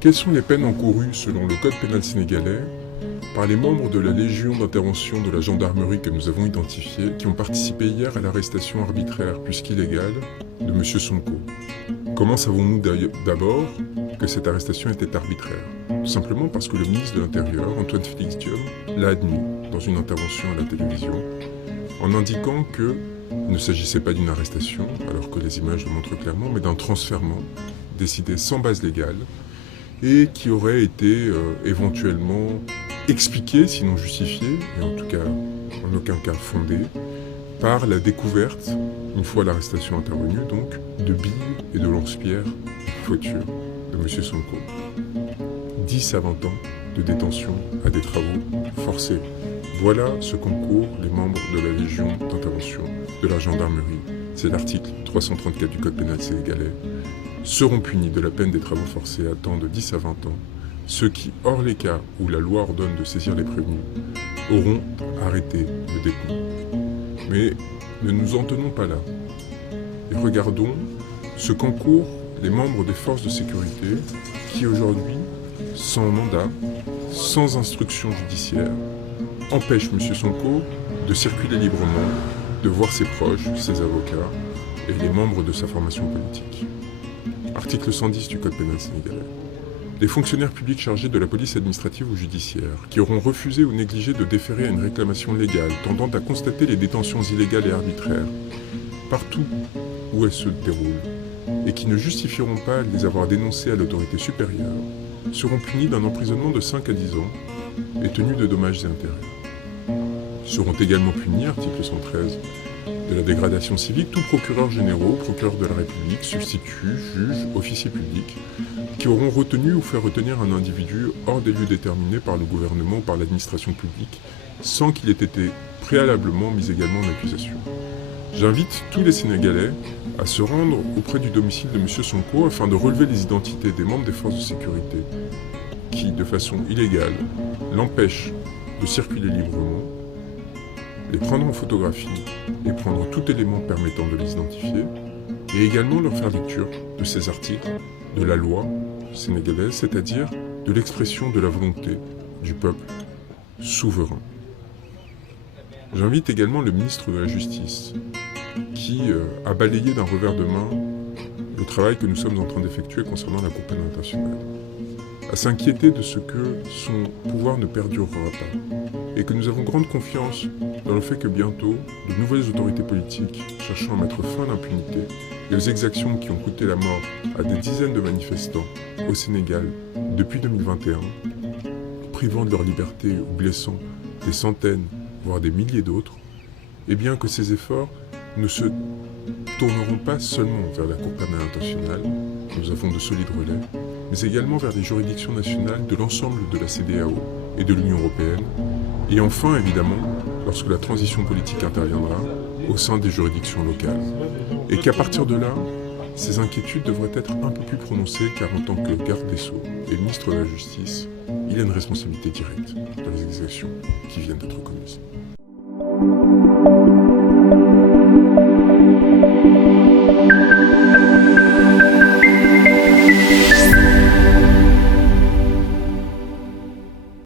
Quelles sont les peines encourues selon le code pénal sénégalais par les membres de la Légion d'intervention de la gendarmerie que nous avons identifiés, qui ont participé hier à l'arrestation arbitraire puisqu'illégale de M. Sonko? Comment savons-nous d'abord que cette arrestation était arbitraire? Tout simplement parce que le ministre de l'Intérieur, Antoine Félix Diome, l'a admis dans une intervention à la télévision, en indiquant qu'il ne s'agissait pas d'une arrestation, alors que les images le montrent clairement, mais d'un transfèrement décidé sans base légale, et qui aurait été éventuellement expliqué, sinon justifié, mais en tout cas en aucun cas fondé, par la découverte, une fois l'arrestation intervenue donc, de billes et de lance-pierres en voiture de M. Sonko. 10 à 20 ans de détention à des travaux forcés. Voilà ce qu'encourent les membres de la Légion d'intervention de la gendarmerie. C'est l'article 334 du code pénal sénégalais. Seront punis de la peine des travaux forcés à temps de 10 à 20 ans ceux qui, hors les cas où la loi ordonne de saisir les prévenus, auront arrêté le détenu. Mais ne nous en tenons pas là et regardons ce qu'encourent les membres des forces de sécurité qui aujourd'hui, sans mandat, sans instruction judiciaire, empêchent M. Sonko de circuler librement, de voir ses proches, ses avocats et les membres de sa formation politique. Article 110 du code pénal sénégalais. Les fonctionnaires publics chargés de la police administrative ou judiciaire qui auront refusé ou négligé de déférer à une réclamation légale tendant à constater les détentions illégales et arbitraires partout où elles se déroulent et qui ne justifieront pas de les avoir dénoncées à l'autorité supérieure seront punis d'un emprisonnement de 5 à 10 ans et tenus de dommages et intérêts. Seront également punis, article 113, de la dégradation civique, tous procureurs généraux, procureurs de la République, substituts, juges, officiers publics, qui auront retenu ou fait retenir un individu hors des lieux déterminés par le gouvernement ou par l'administration publique, sans qu'il ait été préalablement mis également en accusation. J'invite tous les Sénégalais à se rendre auprès du domicile de M. Sonko afin de relever les identités des membres des forces de sécurité qui, de façon illégale, l'empêchent de circuler librement, les prendre en photographie et prendre tout élément permettant de les identifier, et également leur faire lecture de ces articles de la loi sénégalaise, c'est-à-dire de l'expression de la volonté du peuple souverain. J'invite également le ministre de la Justice, qui a balayé d'un revers de main le travail que nous sommes en train d'effectuer concernant la Cour pénale internationale, à s'inquiéter de ce que son pouvoir ne perdurera pas, et que nous avons grande confiance dans le fait que bientôt, de nouvelles autorités politiques cherchant à mettre fin à l'impunité et aux exactions qui ont coûté la mort à des dizaines de manifestants au Sénégal depuis 2021, privant de leur liberté ou blessant des centaines, voire des milliers d'autres, et bien que ces efforts ne se tourneront pas seulement vers la Cour pénale internationale, nous avons de solides relais, mais également vers les juridictions nationales de l'ensemble de la CEDEAO et de l'Union européenne, et enfin, évidemment, lorsque la transition politique interviendra, au sein des juridictions locales. Et qu'à partir de là, ces inquiétudes devraient être un peu plus prononcées, car en tant que garde des Sceaux et ministre de la Justice, il a une responsabilité directe dans les exactions qui viennent d'être commises.